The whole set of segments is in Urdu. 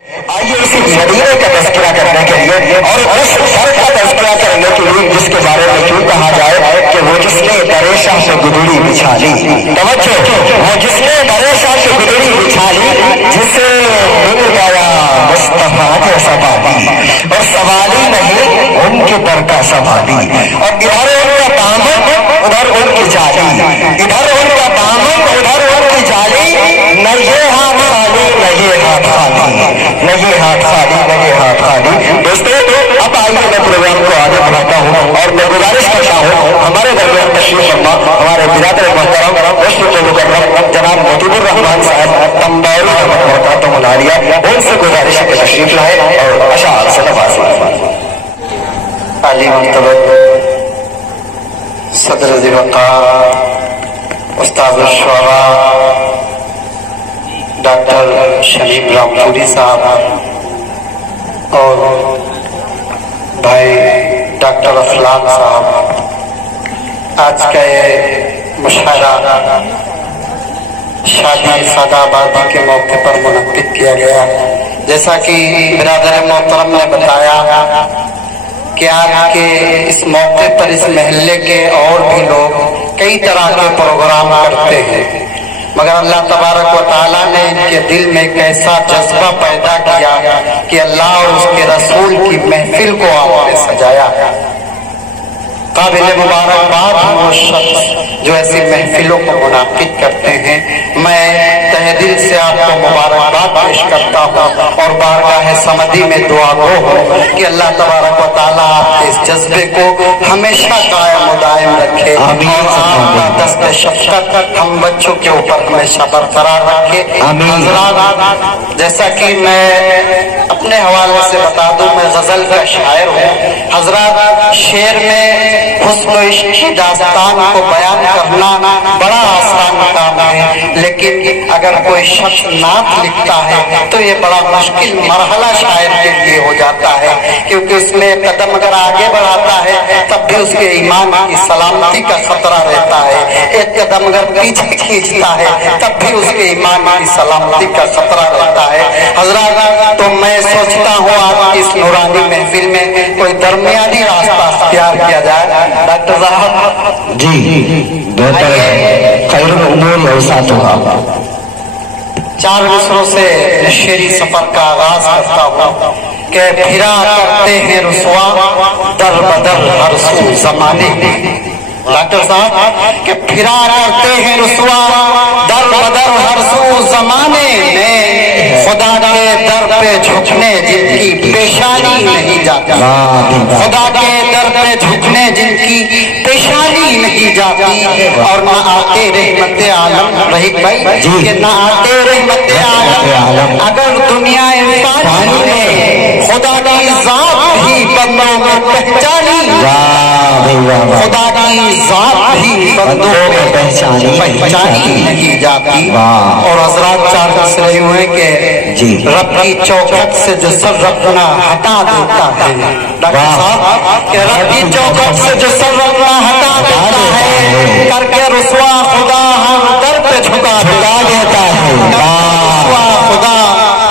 آئیے اسی مدینے کا تذکرہ کرنے کے لیے اور اس گھر کا تذکرہ کرنے کے لیے جس کے بارے میں کیوں کہا جائے کہ وہ جس نے پریشاں سے گدڑی بچھا لی، توجہ، وہ جس نے پریشاں سے گدڑی بچھا لی، جسے مل گیا مصطفیٰ کے سوالی، اور سوالی نہیں ان کے در کا سوالی، اور ادھر ان کا دامن ادھر ان کی جالی، ادھر ان کا دامن ادھر ان کی جالی، نہ یہ ہاتھ خالی نہ یہ ہاتھ خالی، نہ یہ ہاتھ خالی نہ یہ ہاتھ خالی۔ دوستو اب آئیے میں پروگرام کو آگے بڑھاتا ہوں اور میں گزارش کرتا ہوں ہمارے درمیان تشریف فرما ہمارے برادر محترم مشرق مکرم جناب مجیب الرحمان صاحب تمبائی محترم العالیہ، ان سے گزارش ہے کہ تشریف لائے اور اشعار سے نوازیں۔ علی مرتبہ صدر ذی وقار استاد الشعراء ڈاکٹر شمیم رامپوری صاحب اور بھائی ڈاکٹر افلان صاحب، آج کا یہ مشاعرہ شادی سادہ آبادی کے موقع پر منعقد کیا گیا۔ جیسا کہ برادر محترم نے بتایا کہ آج کے اس موقع پر اس محلے کے اور بھی لوگ کئی طرح کے پروگرام کرتے ہیں، مگر اللہ تبارک و تعالیٰ نے ان کے دل میں ایک ایسا جذبہ پیدا کیا کہ اللہ اور اس کے رسول کی محفل کو آپ نے سجایا۔ قابل مبارکباد وہ شخص جو ایسی محفلوں کو منعقد کرتے ہیں، میں تہ دل سے آپ کو مبارکباد پیش کرتا ہوں اور بارگاہ سمدی میں دعا گو ہوں کہ اللہ تبارک و تعالیٰ آپ کے اس جذبے کو ہمیشہ قائم و دائم رکھے اور آپ کا دست شفقت ہم بچوں کے اوپر ہمیشہ برقرار رکھے۔ حضرات، جیسا کہ میں اپنے حوالے سے بتا دوں، میں غزل کا شاعر ہوں۔ حضرات، شعر میں حسن و عشق کی داستان کو بیان کرنا بڑا آسان کام ہے، لیکن اگر کوئی شخص نعت لکھتا ہے تو یہ بڑا مشکل مرحلہ شاعر کے لیے ہو جاتا ہے، کیونکہ اس میں قدم اگر آگے بڑھاتا ہے تب بھی اس کے ایمان کی سلامتی کا خطرہ رہتا ہے، ایک قدم اگر پیچھے کھینچتا ہے تب بھی اس کے ایمان کی سلامتی کا خطرہ رہتا ہے۔ حضرات، تو میں سوچتا ہوں آپ کی اس نورانی محفل میں کوئی درمیانی راستہ اختیار کیا جائے۔ ڈاکٹر صاحب جی بہتر ہے، خیر الامور اوساطھا۔ 4 مصروں سے شعری سفر کا آغاز کرتا ہوں کہ پھرا کرتے ہیں رسوا در بدر ہر سو زمانے میں۔ ڈاکٹر صاحب کہ پھرا کرتے ہیں رسوا در بدر ہر سو زمانے میں، خدا کے در پہ جھکنے جن کی پیشانی نہیں جاتی، خدا کے در پہ جھکنے جن کی پیشانی نہیں جاتی، اور نہ آتے رحمت عالم، رہی بھائی کہ نہ آتے رحمت عالم اگر دنیا انسانی میں خدا کی ذات ہی بندوں میں پہچانی، خدا کی ذات ہی بندوں میں پہچانی نہیں جاتی۔ اور حضرات، 4 مسئلے ہوئے کہ رب کی چوکھٹ سے جو سر رکھنا ہٹا دیتا ہے، ڈاکٹر صاحب کہ رب کی چوکھٹ سے جو سر رکھنا ہٹا دیتا ہے، کر کے رسوا خدا ہم در پہ جھکا دیتا ہے، رسوا خدا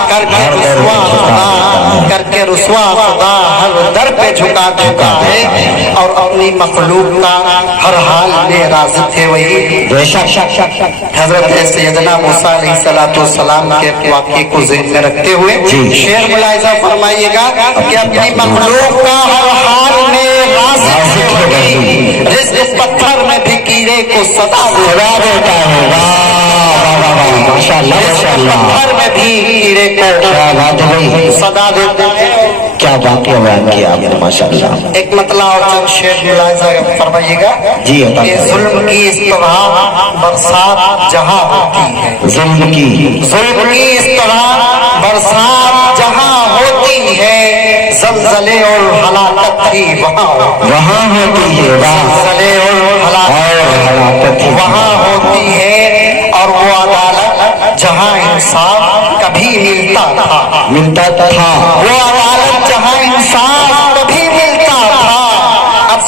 کر کے رسوا خدا کر کے رسوا خدا ہر در پہ جھکا دیتا ہے، اور اپنی مخلوق کا ہر حال میں راضی تھے وہی حضرت سیدنا موسیٰ علیہ السلام کے واقعے کو ذہن میں رکھتے ہوئے شعر ملاحظہ فرمائیے گا کہ اپنی مخلوق کا ہر حال میں راضی تھے وہی، رزق پتھر میں بھی کیڑے کو صدا دیتا ہے، پتھر میں بھی کیڑے کو صدا دیتا ہے۔ کیا واقعہ بیان کیا آپ نے، ماشاءاللہ۔ ایک مطلع اور چند شعر ملاحظہ فرمائیے گا کہ ظلم کی اصطلاح برسات جہاں ہوتی ہے، ظلم کی اصطلاح برسات جہاں ہوتی ہے، زلزلے اور ہلاکت بھی وہاں ہوتی ہے، زلزلے اور ہلاکت وہاں ہوتی ہے، اور وہ عدالت جہاں انصاف کبھی ملتا تھا، وہ عدالت جہاں انصاف کبھی ملتا تھا، اب